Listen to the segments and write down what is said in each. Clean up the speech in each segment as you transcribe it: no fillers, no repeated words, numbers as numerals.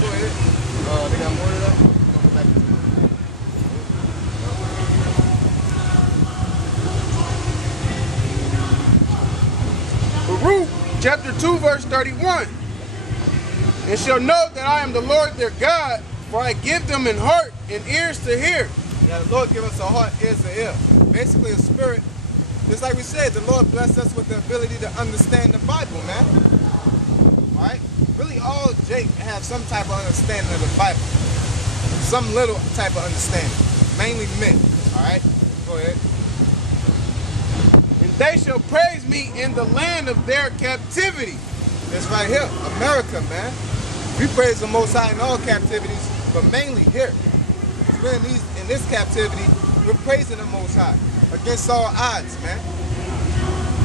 go ahead. They got more of that. We're gonna go back to Baruch chapter 2 verse 31. And shall know that I am the Lord their God, for I give them an heart and ears to hear. Yeah, the Lord give us a heart, ears to hear. Basically a spirit. Just like we said, the Lord blessed us with the ability to understand the Bible, man. Alright? Really all Jake have some type of understanding of the Bible. Some little type of understanding. Mainly men. Alright? Go ahead. And they shall praise me in the land of their captivity. It's right here. America, man. We praise the Most High in all captivities, but mainly here. Because we're in this captivity, we're praising the Most High against all odds, man.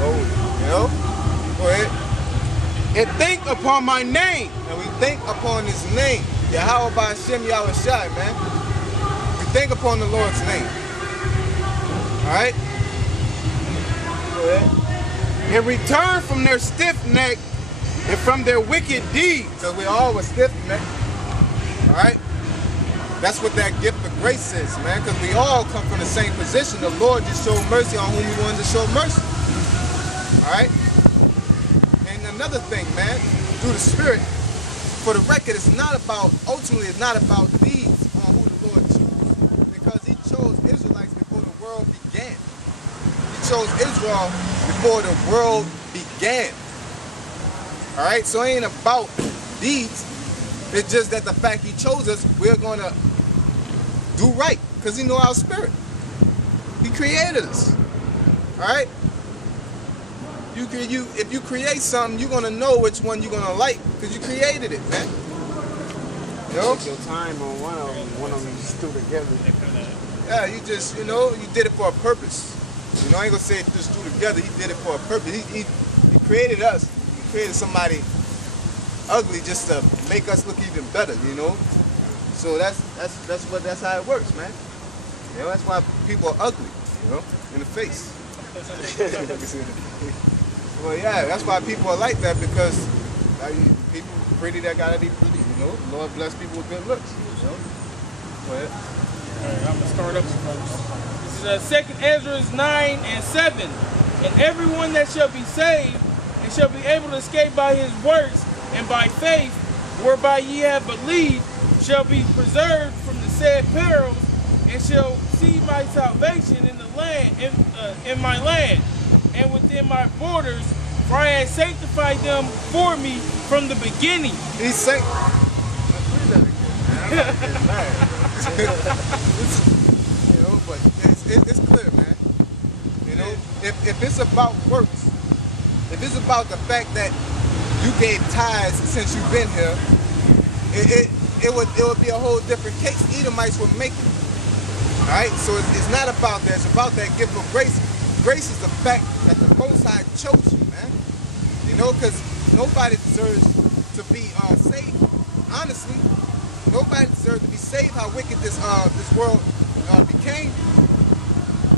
Oh, you know? Go ahead. And think upon my name. And we think upon his name. Yahweh Ba'Shem Yahushai, man. We think upon the Lord's name. Alright? Go ahead. And return from their stiff neck and from their wicked deeds. Because we all were stiff necked. Alright? That's what that gift of grace is, man. Because we all come from the same position. The Lord just showed mercy on whom he wanted to show mercy. Alright? And another thing, man, through the Spirit, for the record, it's not about, ultimately, it's not about deeds on who the Lord chose. Because he chose Israelites before the world began. He chose Israel before the world began. Alright? So it ain't about deeds. It's just that the fact he chose us, we're going to do right. Because he know our spirit. He created us. Alright? If you create something, you're going to know which one you're going to like. Because you created it, man. You know? Take your time on one of them you just threw together. Yeah, you just, you know, you did it for a purpose. You know, I ain't going to say it just threw together. He did it for a purpose. He created us. He created somebody ugly just to make us look even better, you know. So that's how it works, man. You know, that's why people are ugly, you know, in the face. Well, yeah, that's why people are like that, because people pretty that gotta be pretty, you know. Lord bless people with good looks, you know. Go ahead. All right, I'm gonna start up first. This is 2nd Ezra 9 and 7. And everyone that shall be saved and shall be able to escape by his works and by faith, whereby ye have believed, shall be preserved from the said perils, and shall see my salvation in the land, in my land, and within my borders, for I have sanctified them for me from the beginning. He's sanctified. You know, but it's clear, man. You know, if it's about works, if it's about the fact that you gave tithes since you've been here, it would be a whole different case. Edomites would make it. Alright? So it's not about that. It's about that gift of grace. Grace is the fact that the Most High chose you, man. You know, because nobody deserves to be saved. Honestly, nobody deserves to be saved how wicked this world became.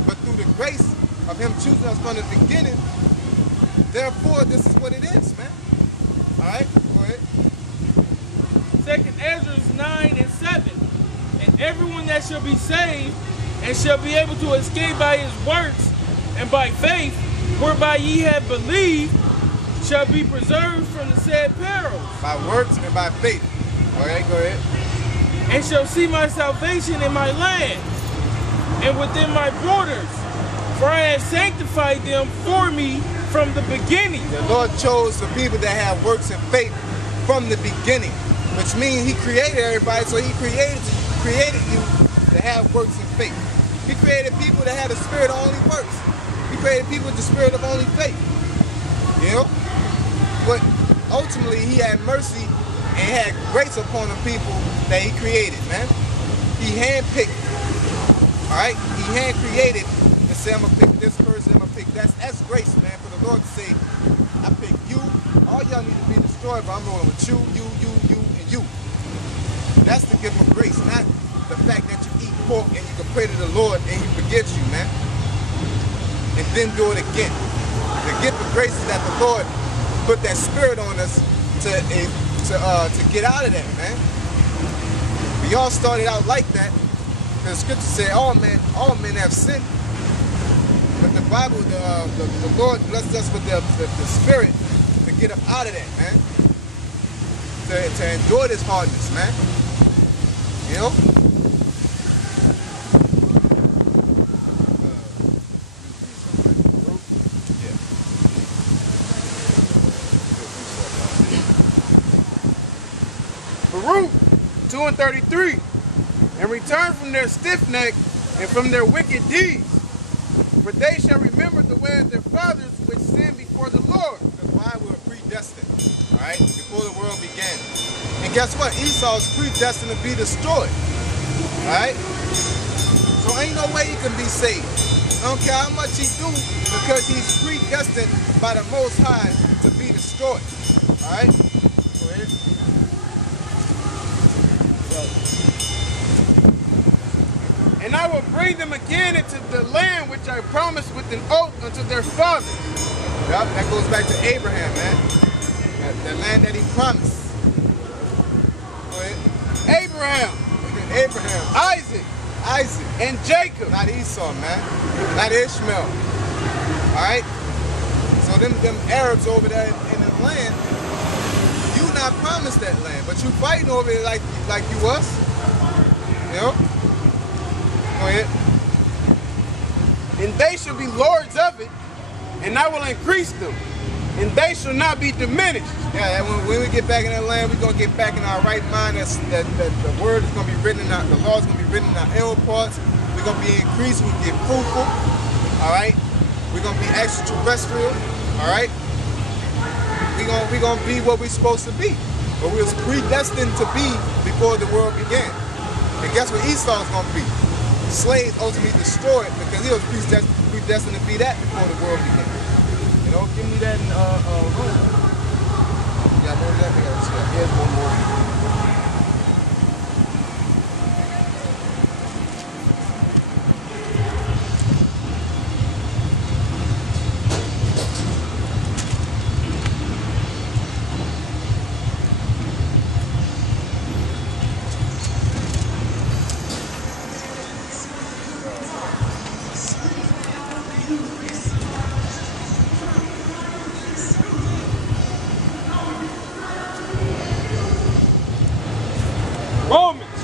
But through the grace of him choosing us from the beginning, therefore, this is what it is, man. Alright, go ahead. 2nd Ezra 9 and 7. And everyone that shall be saved and shall be able to escape by his works and by faith, whereby ye have believed, shall be preserved from the said perils. By works and by faith. Alright, go ahead. And shall see my salvation in my land and within my borders, for I have sanctified them for me from the beginning. The Lord chose the people that have works and faith from the beginning, which means he created everybody, so he created you to have works and faith. He created people that had a spirit of only works. He created people with the spirit of only faith. You know? But ultimately, he had mercy and had grace upon the people that he created, man. He handpicked. Alright? He hand created and said, I'm going to pick this person, I'm going to pick that. That's grace, man, for the Lord to say, I pick you. All y'all need to be destroyed, but I'm rolling with you, and you. That's the gift of grace, not the fact that you eat pork and you can pray to the Lord and he forgives you, man. And then do it again. The gift of grace is that the Lord put that spirit on us to to get out of that, man. We all started out like that. The scripture said all men have sinned. But the Bible, the Lord blessed us with the spirit to get up out of that, man. To endure this hardness, man. You know? Baruch 2 and 33. And return from their stiff neck and from their wicked deeds. For they shall remember the way of their fathers which sinned before the Lord. That's why we were predestined, all right, before the world began. And guess what? Esau is predestined to be destroyed, all right? So ain't no way he can be saved. I don't care how much he do, because he's predestined by the Most High to be destroyed, all right? Go ahead. And I will bring them again into the land which I promised with an oath unto their fathers. Yep, that goes back to Abraham, man. The land that he promised. Go ahead. Abraham, Isaac, and Jacob. not Esau, man. Not Ishmael. All right? So them Arabs over there in the land, you not promised that land, but you fighting over it like you was. You know? Go ahead. And they shall be lords of it, and I will increase them, and they shall not be diminished. Yeah, and when we get back in that land, we're going to get back in our right mind. That the word is going to be written in the law is going to be written in our inward parts. We're going to be increased. We're going to get fruitful. All right? We're going to be extraterrestrial. All right? We're going to be what we're supposed to be. What we was predestined to be before the world began. And guess what Esau's going to be? Slaves ultimately destroyed because he was predestined to be that before the world began. You know, give me that in room. You got more of that? Here's one more.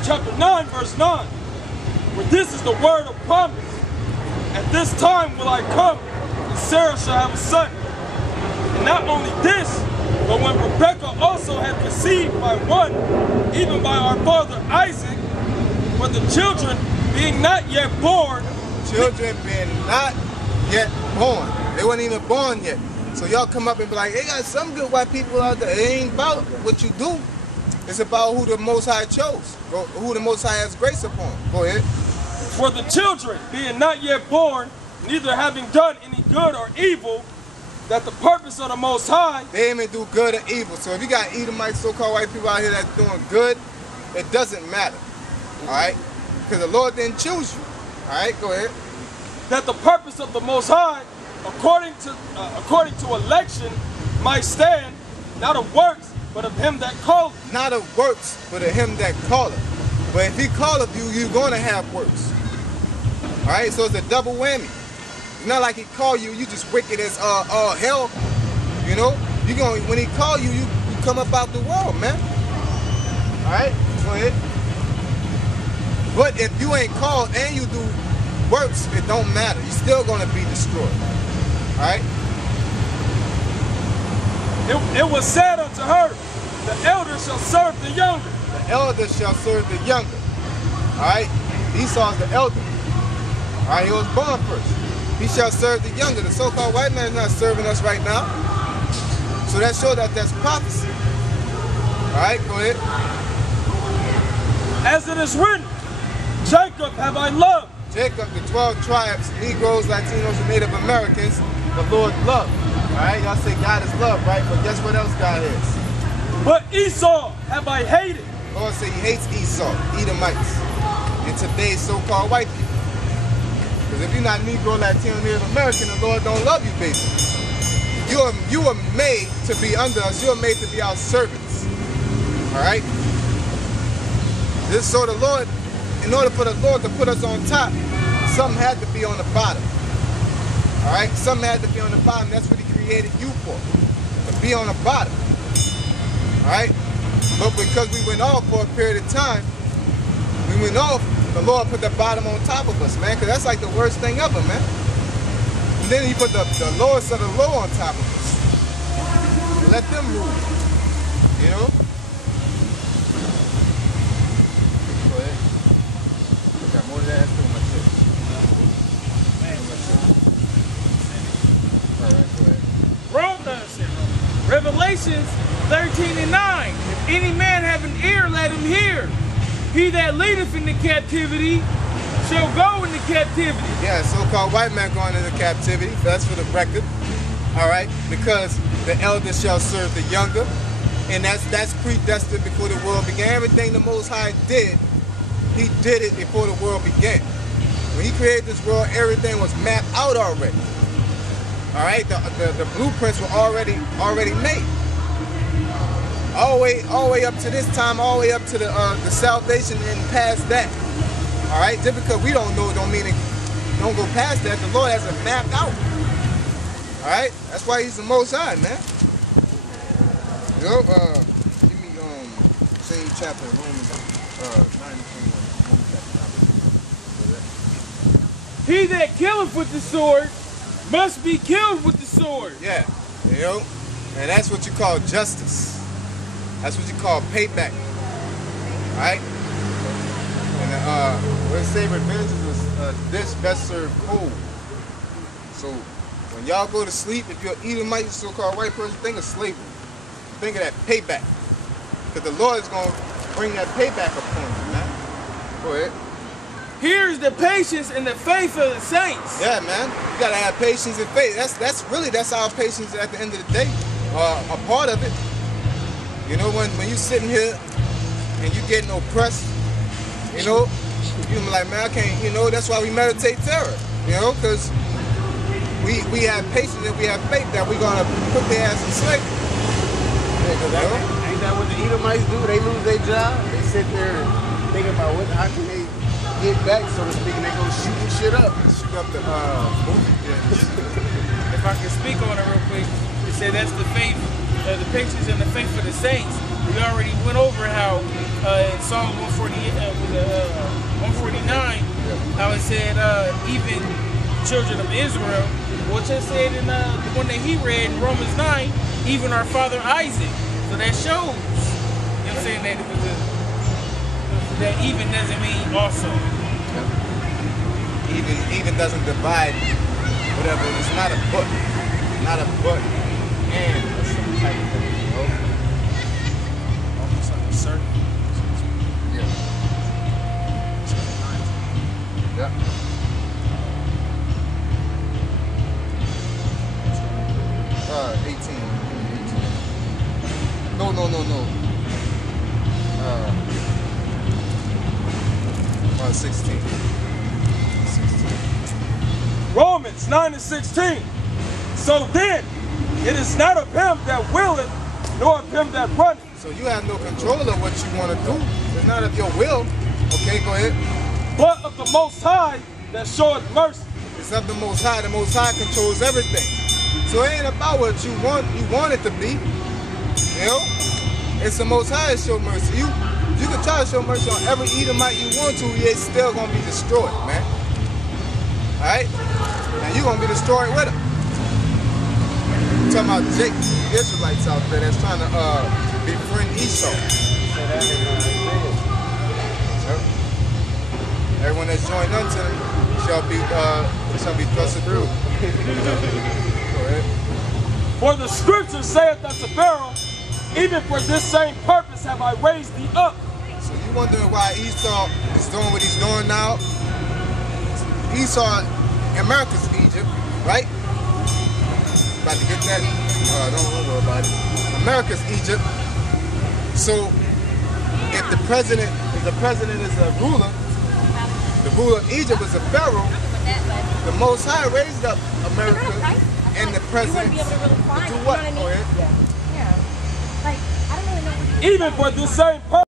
Chapter 9, verse 9. For this is the word of promise. At this time will I come, and Sarah shall have a son. And not only this, but when Rebekah also had conceived by one, even by our father Isaac, for the children being not yet born. Children being not yet born. They weren't even born yet. So y'all come up and be like, they got some good white people out there. It ain't about what you do. It's about who the Most High chose, who the Most High has grace upon. Go ahead. For the children, being not yet born, neither having done any good or evil, that the purpose of the Most High... They ain't even do good or evil. So if you got Edomites, so-called white people out here that's doing good, it doesn't matter. All right? Because the Lord didn't choose you. All right? Go ahead. That the purpose of the Most High, according to election, might stand, not of works, but of him that calleth. Not of works, but of him that calleth. But if he calleth you, you're going to have works. All right? So it's a double whammy. It's not like he called you, you just wicked as hell. You know? When he call you, you come up out the world, man. All right? Go ahead. But if you ain't called and you do works, it don't matter. You're still going to be destroyed. All right? It was said unto her, the elder shall serve the younger. The elder shall serve the younger. All right? Esau's the elder. All right? He was born first. He shall serve the younger. The so-called white man is not serving us right now. So that shows that that's prophecy. All right? Go ahead. As it is written, Jacob have I loved. Jacob, the 12 tribes, Negroes, Latinos, and Native Americans, the Lord loved. All right? Y'all say God is love, right? But guess what else God is? But Esau have I hated. The Lord said he hates Esau, Edomites, and today's so-called white people. Because if you're not Negro, Latino, Native American, the Lord don't love you, basically. You are made to be under us. You are made to be our servants. All right. This so the Lord, in order for the Lord to put us on top, something had to be on the bottom. All right. Something had to be on the bottom. That's what He created you for, to be on the bottom. All right. But because we went off for a period of time, we went off. The Lord put the bottom on top of us, man, because that's like the worst thing ever, man. And then He put the lowest of the low on top of us. And let them rule. You know? Go ahead. Got more of that. That's my shit. All right, go ahead. Revelations 13 and 9. If any man have an ear, let him hear. He that leadeth into captivity shall go into captivity. Yeah, so-called white man going into captivity. That's for the record. All right, because the elder shall serve the younger, and that's predestined before the world began. Everything the Most High did, He did it before the world began. When He created this world, everything was mapped out already. All right, the blueprints were already made. All the way up to this time, all the way up to the salvation and past that. All right, just because we don't know, don't mean it don't go past that. The Lord has it mapped out. All right, that's why He's the Most High, man. Yo, give me same chapter, Romans 9:21. He that killeth with the sword must be killed with the sword. Yeah, you know, and that's what you call justice. That's what you call payback. All right? And what it say, revenge is a dish best served cold. So when y'all go to sleep, if you're Edomite, so-called white person, think of slavery. Think of that payback. Because the Lord is going to bring that payback upon you, man. Go ahead. Here's the patience and the faith of the saints. Yeah, man. You got to have patience and faith. That's our patience at the end of the day. A part of it. You know, when you sitting here and you getting oppressed, you know, you be like, man, I can't, you know, that's why we meditate terror, you know, because we have patience and we have faith that we're going to put their ass in slavery. Ain't that what the Edomites do? They lose their job, they sit there and think about how can they get back, so to speak, and they go shooting shit up. Shoot up the movie. Yeah. If I can speak on it real quick, it said that's the faith. The patience and the faith for the saints. We already went over how in Psalm 149, how it said even children of Israel, which it said in the one that he read in Romans 9, even our father Isaac. So that shows, you know what I'm saying, that it was that even doesn't mean also. Even doesn't divide whatever. It's not a but. Not a but. And type of thing, you know? Almost like a circle. Yeah. Yeah. Uh, 18. No. 16. Romans 9 and 16. So then, it is not of him that willeth, nor of him that runneth. So you have no control of what you want to do. It's not of your will. Okay, go ahead. But of the Most High that showeth mercy. It's of the Most High. The Most High controls everything. So it ain't about what you want it to be. You know? It's the Most High that show mercy. You can try to show mercy on every Edomite you want to, it's still going to be destroyed, man. Alright? And you're going to be destroyed with them. I'm talking about Jake, the Israelites out there that's trying to befriend Esau. Everyone that's joined unto them shall be thrusted through. Go ahead. For the scripture saith unto Pharaoh, even for this same purpose have I raised thee up. So you wondering why Esau is doing what he's doing now? Esau, America's Egypt, right? About to get that? Don't worry about it. America's Egypt. So if the president is a ruler, the ruler of Egypt is a pharaoh, the Most High raised up America and the president to do what? Go ahead. even for this same purpose.